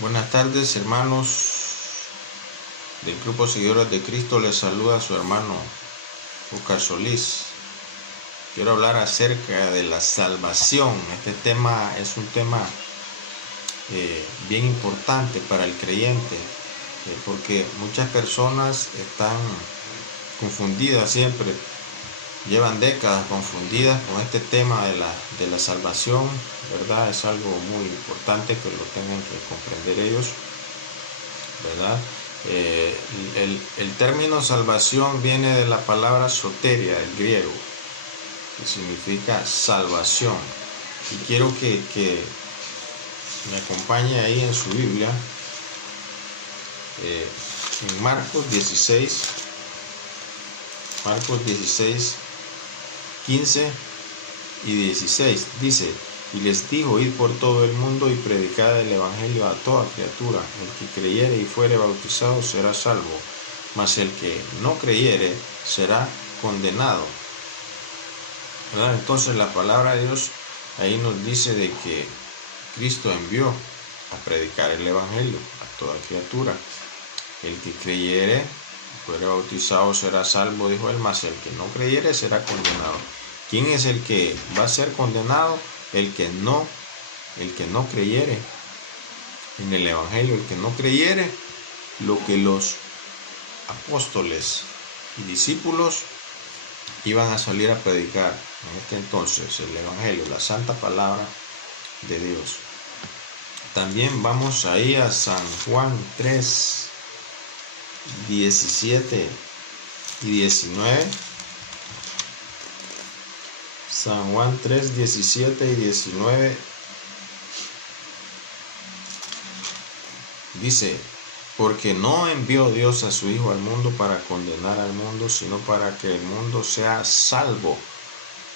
Buenas tardes, hermanos del Grupo Seguidores de Cristo. Les saluda su hermano Oscar Solís. Quiero hablar acerca de la salvación. Este tema es un tema bien importante para el creyente, porque muchas personas están confundidas siempre. Llevan décadas confundidas con este tema de la salvación, ¿verdad? Es algo muy importante que lo tengan que comprender ellos, ¿verdad? El término salvación viene de la palabra soteria, el griego, que significa salvación. Y quiero que me acompañe ahí en su Biblia, en Marcos 16, 15 y 16, dice: y les dijo: id por todo el mundo y predicad el evangelio a toda criatura. El que creyere y fuere bautizado será salvo, mas el que no creyere será condenado. ¿Verdad? Entonces la palabra de Dios ahí nos dice de que Cristo envió a predicar el evangelio a toda criatura. El que creyere y fuere bautizado será salvo, dijo él, mas el que no creyere será condenado. ¿Quién es el que va a ser condenado? El que no creyere en el evangelio, el que no creyere lo que los apóstoles y discípulos iban a salir a predicar en este entonces, el evangelio, la santa palabra de Dios. También vamos ahí a San Juan 3, 17 y 19. San Juan 3, 17 y 19 dice: porque no envió Dios a su Hijo al mundo para condenar al mundo, sino para que el mundo sea salvo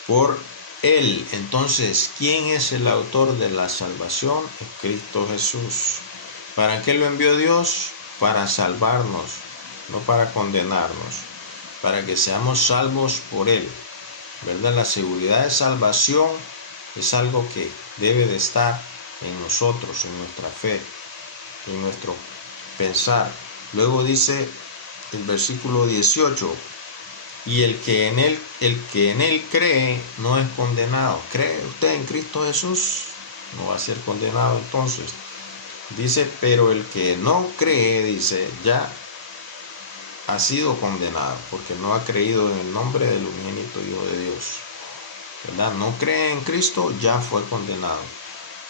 por él. Entonces, ¿quién es el autor de la salvación? Es Cristo Jesús. ¿Para qué lo envió Dios? Para salvarnos, no para condenarnos, para que seamos salvos por él, ¿verdad? La seguridad de salvación es algo que debe de estar en nosotros, en nuestra fe, en nuestro pensar. Luego dice el versículo 18: y el que en él cree no es condenado. ¿Cree usted en Cristo Jesús? No va a ser condenado entonces. Dice: pero el que no cree, dice, ya ha sido condenado, porque no ha creído en el nombre del unigénito Hijo de Dios, ¿verdad? No cree en Cristo, ya fue condenado.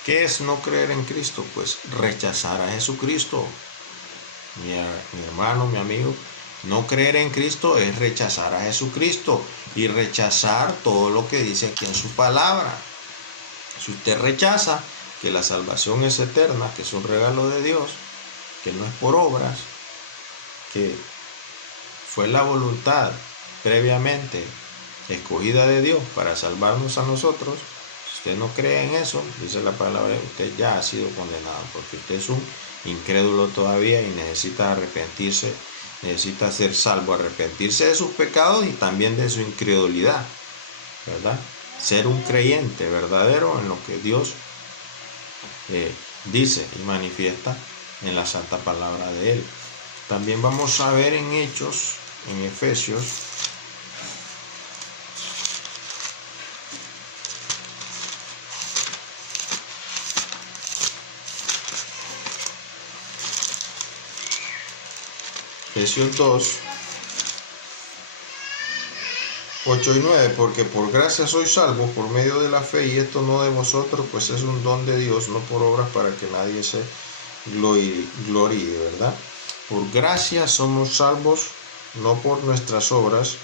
¿Qué es no creer en Cristo? Pues rechazar a Jesucristo. Mi hermano, mi amigo, no creer en Cristo es rechazar a Jesucristo y rechazar todo lo que dice aquí en su palabra. Si usted rechaza que la salvación es eterna, que es un regalo de Dios, que no es por obras, que fue la voluntad previamente escogida de Dios para salvarnos a nosotros, si usted no cree en eso, dice la palabra, usted ya ha sido condenado, porque usted es un incrédulo todavía y necesita arrepentirse, necesita ser salvo, arrepentirse de sus pecados y también de su incredulidad, ¿verdad? Ser un creyente verdadero en lo que Dios dice y manifiesta en la santa palabra de él. También vamos a ver en Hechos, en Efesios, Efesios 2, 8 y 9, porque por gracia sois salvos por medio de la fe, y esto no de vosotros, pues es un don de Dios, no por obras, para que nadie se gloríe, ¿verdad? Por gracia somos salvos, no por nuestras obras.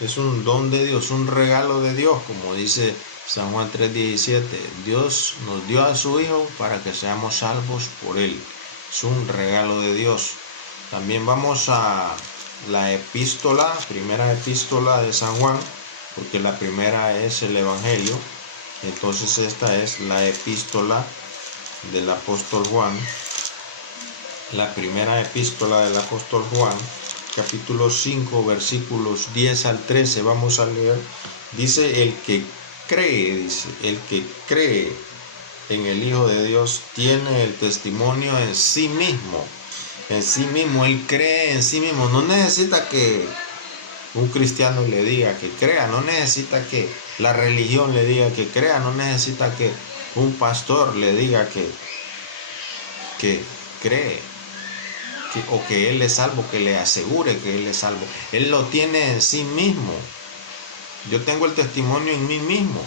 Es un don de Dios, un regalo de Dios, como dice San Juan 3:17. Dios nos dio a su Hijo para que seamos salvos por él. Es un regalo de Dios. También vamos a la epístola, primera epístola de San Juan, porque la primera es el Evangelio. Entonces esta es la epístola del apóstol Juan. La primera epístola del apóstol Juan, capítulo 5, versículos 10 al 13, vamos a leer. Dice: el que cree, dice, el que cree en el Hijo de Dios tiene el testimonio en sí mismo. En sí mismo, él cree en sí mismo. No necesita que un cristiano le diga que crea, no necesita que la religión le diga que crea, no necesita que un pastor le diga que cree, o que él es salvo, que le asegure que él es salvo. Él lo tiene en sí mismo. Yo tengo el testimonio en mí mismo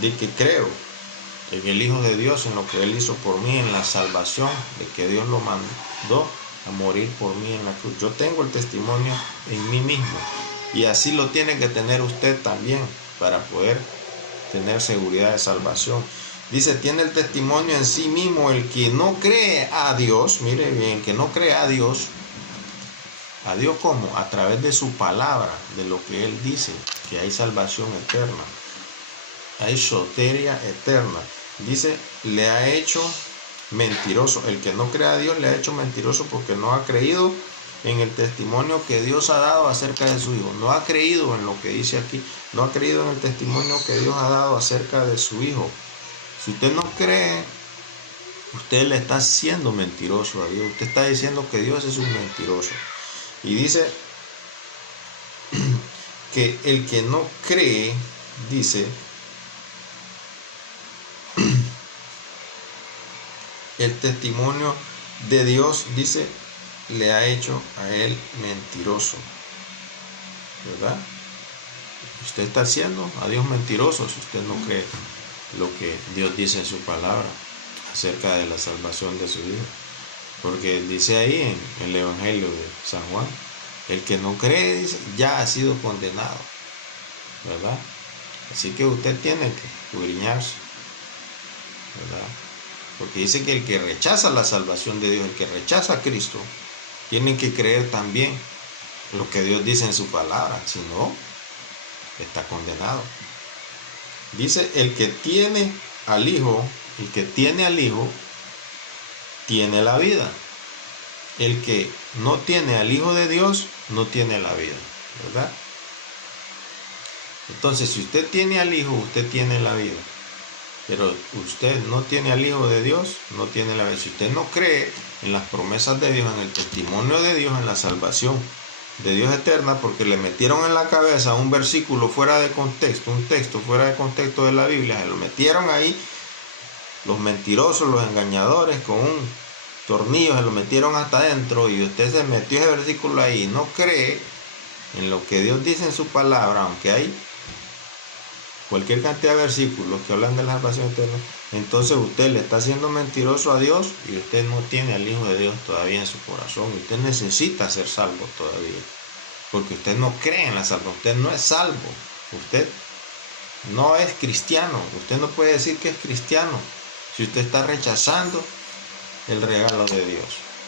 de que creo en el Hijo de Dios, en lo que él hizo por mí, en la salvación, de que Dios lo mandó a morir por mí en la cruz. Yo tengo el testimonio en mí mismo, y así lo tiene que tener usted también para poder tener seguridad de salvación. Dice, tiene el testimonio en sí mismo el que no cree a Dios. Mire bien, que no cree a Dios. ¿A Dios cómo? A través de su palabra, de lo que él dice, que hay salvación eterna, hay soteria eterna. Dice, le ha hecho mentiroso. El que no cree a Dios le ha hecho mentiroso, porque no ha creído en el testimonio que Dios ha dado acerca de su Hijo. No ha creído en lo que dice aquí. No ha creído en el testimonio que Dios ha dado acerca de su Hijo. Si usted no cree, usted le está siendo mentiroso a Dios. Usted está diciendo que Dios es un mentiroso. Y dice que el que no cree, dice, el testimonio de Dios, dice, le ha hecho a él mentiroso. ¿Verdad? Usted está haciendo a Dios mentiroso si usted no cree lo que Dios dice en su palabra acerca de la salvación de su Hijo. Porque dice ahí en el Evangelio de San Juan, el que no cree, dice, ya ha sido condenado. ¿Verdad? Así que usted tiene que escudriñarse. ¿Verdad? Porque dice que el que rechaza la salvación de Dios, el que rechaza a Cristo, tiene que creer también lo que Dios dice en su palabra. Si no, está condenado. Dice, el que tiene al Hijo, tiene la vida. El que no tiene al Hijo de Dios, no tiene la vida. ¿Verdad? Entonces, si usted tiene al Hijo, usted tiene la vida. Pero usted no tiene al Hijo de Dios, no tiene la vida. Si usted no cree en las promesas de Dios, en el testimonio de Dios, en la salvación de Dios eterna, porque le metieron en la cabeza un versículo fuera de contexto, un texto fuera de contexto de la Biblia, se lo metieron ahí, los mentirosos, los engañadores, con un tornillo se lo metieron hasta adentro, y usted se metió ese versículo ahí y no cree en lo que Dios dice en su palabra, aunque hay cualquier cantidad de versículos que hablan de la salvación eterna, entonces usted le está haciendo mentiroso a Dios, y usted no tiene al Hijo de Dios todavía en su corazón. Usted necesita ser salvo todavía, porque usted no cree en la salvación. Usted no es salvo, usted no es cristiano. Usted no puede decir que es cristiano si usted está rechazando el regalo de Dios,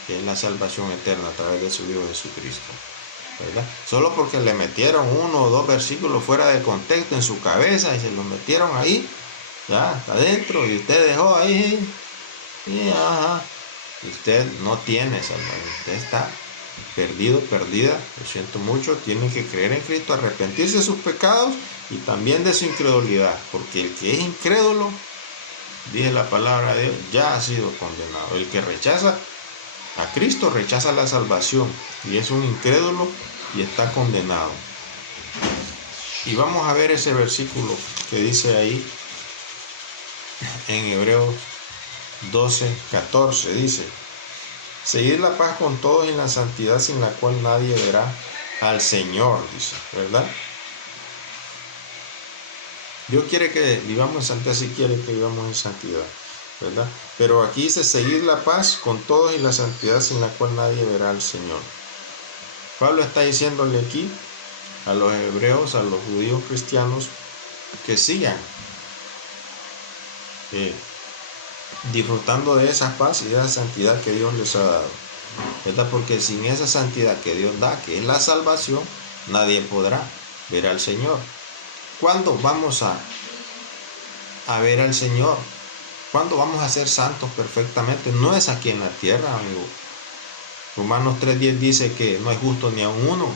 que es la salvación eterna a través de su Hijo Jesucristo. ¿Verdad? Solo porque le metieron uno o dos versículos fuera de contexto en su cabeza y se los metieron ahí, ya, adentro, y usted dejó ahí, y usted no tiene salvación. Usted está perdido, perdida. Lo siento mucho. Tiene que creer en Cristo, arrepentirse de sus pecados y también de su incredulidad, porque el que es incrédulo, dice la palabra de Dios, ya ha sido condenado. El que rechaza a Cristo rechaza la salvación y es un incrédulo y está condenado. Y vamos a ver ese versículo que dice ahí en Hebreos 12:14. Dice, seguid la paz con todos y la santidad, sin la cual nadie verá al Señor, dice, ¿verdad? Dios quiere que vivamos en santidad, si quiere que vivamos en santidad, ¿verdad? Pero aquí dice, seguir la paz con todos y la santidad, sin la cual nadie verá al Señor. Pablo está diciéndole aquí a los hebreos, a los judíos cristianos, que sigan disfrutando de esa paz y de esa santidad que Dios les ha dado, ¿verdad? Porque sin esa santidad que Dios da, que es la salvación, nadie podrá ver al Señor. ¿Cuándo vamos a ver al Señor? ¿Cuándo vamos a ser santos perfectamente? No es aquí en la tierra, amigo. Romanos 3:10 dice que no hay justo ni aun uno.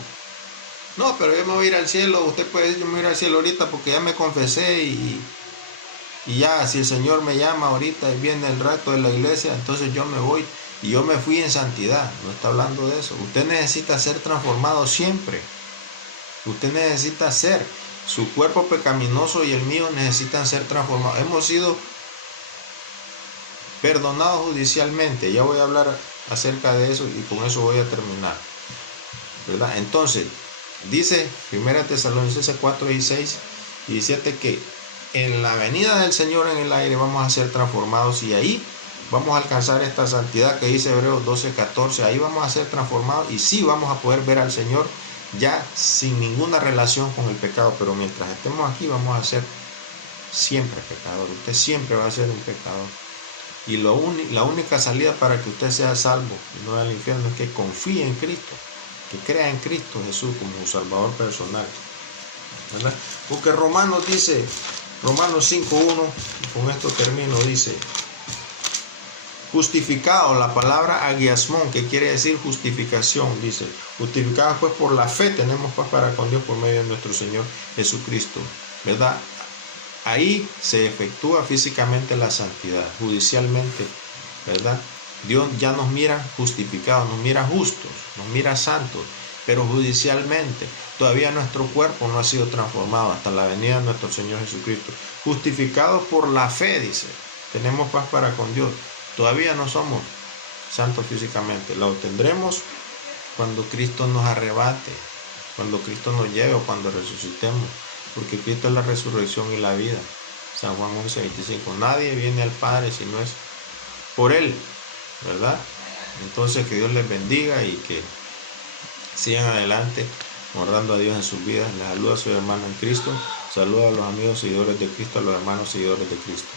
No, pero yo me voy a ir al cielo. Usted puede decir, yo me voy a ir al cielo ahorita porque ya me confesé y y ya, si el Señor me llama ahorita y viene el rapto de la iglesia, entonces yo me voy y yo me fui en santidad. No está hablando de eso. Usted necesita ser transformado siempre. Usted necesita ser, su cuerpo pecaminoso y el mío necesitan ser transformados. Hemos sido perdonados judicialmente. Ya voy a hablar acerca de eso y con eso voy a terminar, ¿verdad? Entonces, dice 1 Tesalonicenses 4:16 y 17 que en la venida del Señor en el aire vamos a ser transformados y ahí vamos a alcanzar esta santidad que dice Hebreos 12:14. Ahí vamos a ser transformados y sí vamos a poder ver al Señor ya sin ninguna relación con el pecado. Pero mientras estemos aquí vamos a ser siempre pecadores. Usted siempre va a ser un pecador. Y la única salida para que usted sea salvo y no al infierno es que confíe en Cristo, que crea en Cristo Jesús como su Salvador personal, ¿verdad? Porque Romanos dice, Romanos 5:1, con esto termino, dice, justificado, la palabra agiasmón, que quiere decir justificación, dice, justificados pues por la fe, tenemos paz para con Dios por medio de nuestro Señor Jesucristo, ¿verdad? Ahí se efectúa físicamente la santidad, judicialmente, ¿verdad? Dios ya nos mira justificados, nos mira justos, nos mira santos, pero judicialmente todavía nuestro cuerpo no ha sido transformado hasta la venida de nuestro Señor Jesucristo. Justificados por la fe, dice, tenemos paz para con Dios. Todavía no somos santos físicamente, lo obtendremos cuando Cristo nos arrebate, cuando Cristo nos lleve o cuando resucitemos. Porque Cristo es la resurrección y la vida. San Juan 11:25. Nadie viene al Padre si no es por Él, ¿verdad? Entonces que Dios les bendiga y que sigan adelante honrando a Dios en sus vidas. Les saluda a su hermano en Cristo. Saluda a los amigos seguidores de Cristo, a los hermanos seguidores de Cristo.